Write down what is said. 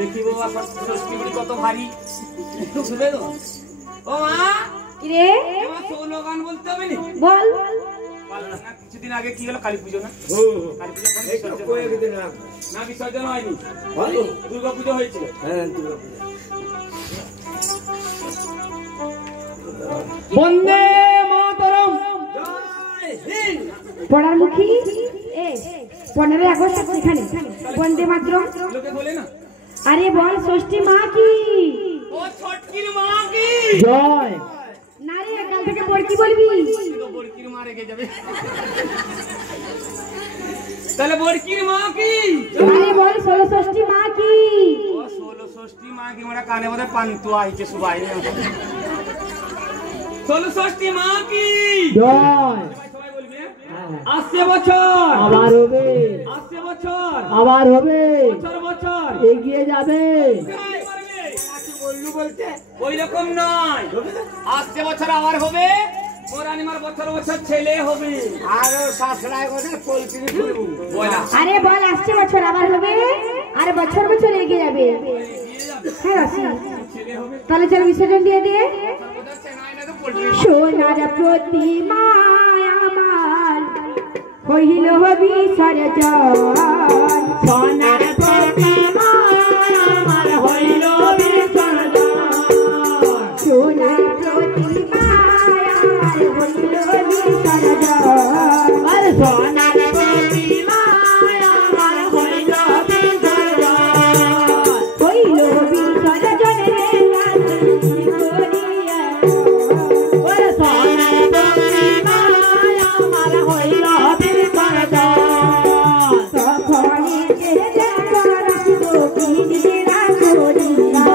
দেখি বাবা ষষ্ঠী বুড়ি কত ভারী শুনবে তো ও মা রে তোমার সোলো গান বলতে হবে না বল কিছুদিন আগে কি হলো কালী পুজো না কালী পুজো না বিসর্জন হয়নি দুর্গা পুজো হয়েছিল হ্যাঁ দুর্গা পুজো বন্দে মাতরম পড়ার মুখী এ 15 আগস্ট এখানে বন্দে মাতরম লোকে বলে না আরে বল ষষ্ঠী মা কি ও ছটকির মা কি জয় না রে কাল থেকে বড়কি বলবি তো বড়কির মা রেগে যাবে তাহলে বড়কির মা কি আরে বল ষোলো ষষ্ঠী মা কি ও ষোলো ষষ্ঠী মা কি মোরা কানে বোধ পান্তু আইছে সুবাই ষোলো ষষ্ঠী মা কি জয় সবাই বলবি আসছে বছর আবার হবে আসছে বছর আবার হবে বছর বছর এগিয়ে যাবে বলতে ওই রকম নয় আসছে বছর আবার হবে মোরানিমার বছর বছর ছেলে হবে আর শাশুড়ায় কথা পোলট্রি ফুলবো বলা আরে বল আসছে বছর আবার হবে আর বছর বছর এগিয়ে যাবে হ্যাঁ আসি ছেলে হবে তাহলে চল বিসর্জন দিয়ে দে পোলট্রি সোনার প্রতিমা আমার হইল বিসর্জন সোনার প্রতিমা আমার হইল বিসর্জন সোনার প্রতিমা আমার হইল বিসর্জন আর সোনার প্রতিমা আমার হইল বিসর্জন হইল বিসর্জন রে করিয়া ওরে সোনার প্রতিমা আমার হইল বিসর্জন তখনই যে যারা গোপিনীরা করিয়া